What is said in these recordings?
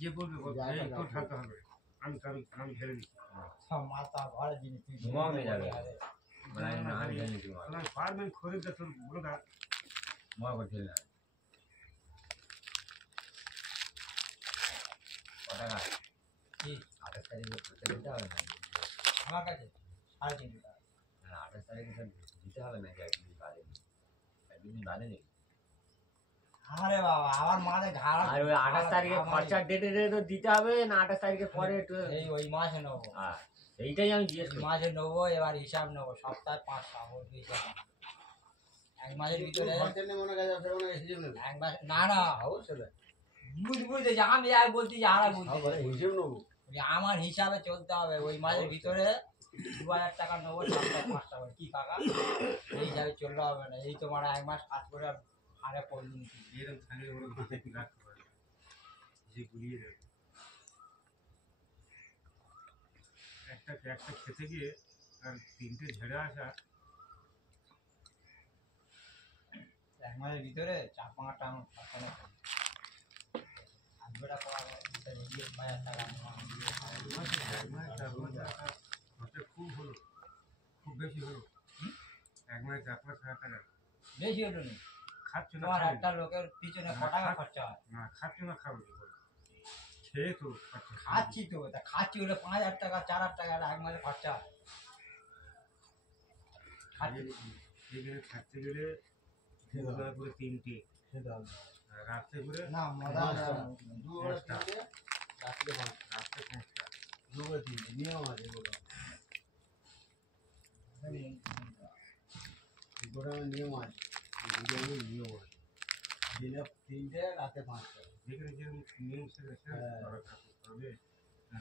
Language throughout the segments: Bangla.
যে বলবে একটু ঠান্ডা হবে আমি ঝেড়ে দিচ্ছি মাথা ঘরে জিনিস ঘুমাবে যাবে পারবেন খরিদটা তোর বলে দা মনে করছিল না টাকা কি 28 তারিখে দিতে হবে না আমার কাছে 3.5 টাকা না 28 তারিখে দিতে হবে না একদিন বাদে নেই আরে বাবা আমার মাঝে ঘাড় আর ওই 28 তারিখে খরচার ডেটে তো দিতে হবে না 28 তারিখে পরে একটু এই ওই মাসে নেবো হ্যাঁ এইটাই আমি জিজ্ঞেস করি মাসে নেবো এবার হিসাব নেবো সপ্তাহে 5 টাকা ওই হিসাব এক মাসের ভিতরে এক মাস না না বুঝতে আমি আর বলছি যে আর বলছি আমার হিসাবে চলতে হবে ওই মাসের ভিতরে 2000 টাকা নেবো সপ্তাহে 5 টাকা কি কাকা এই হিসাবে চললে হবে না এই তোমার এক মাস কাজ করে আরে পড়লুম কি এরকম থাকলে ওরা হাতে কি রাখতে পারে যে গুলিয়ে দেবে একটা খেতে গিয়ে আর 3টে ঝেড়ে আসা এক মাসের ভিতরে 4-5 টাকা খরচা নেই আজকেটা করা 2000 টাকা খরচা খুব বেশি হলো এক মাসে 4-5 হাজার টাকা বেশি হলো না খাচ্ছ না তোমার একটা লোকের পিছনে ক টাকা খরচা হয় না খাচ্ছ না খাবো কি করে খেয়ে তো খাচ্ছি তো তা খাচ্ছি হলে 5000 টাকা 4000 টাকা এক মাসে খরচা হয় এখানে থাকতে গেলে পুরো 3টে রাত্রে করে না মজা রাত্রে 5টা নিয়ম আছে নিয়ম আছে দিনে 3টে রাতে 5টা যেখানে যে নিয়ম সেটা তবে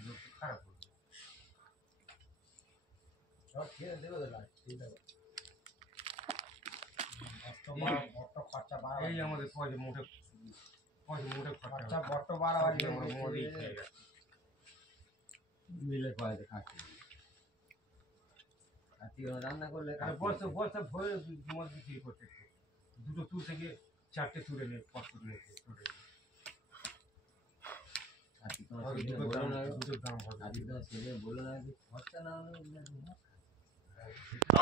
লোক খারাপ হবে সব খেয়ে দেবে তো লাস্ট ঠিক আছে খরচা এই আমাদের পয়সা মোটে খরচা বট্ট বাড়াবার আমরা মোটেই খেয়ে গেছে মিলে কয়েছে খাচ্ছি রান্না করলে বস্তা ভরে মদ বিক্রি করতে দুটো তুল থেকে 4টে তুলে নিয়ে কষ্ট নিয়ে দুটোর দাম হবে বলে না খরচা না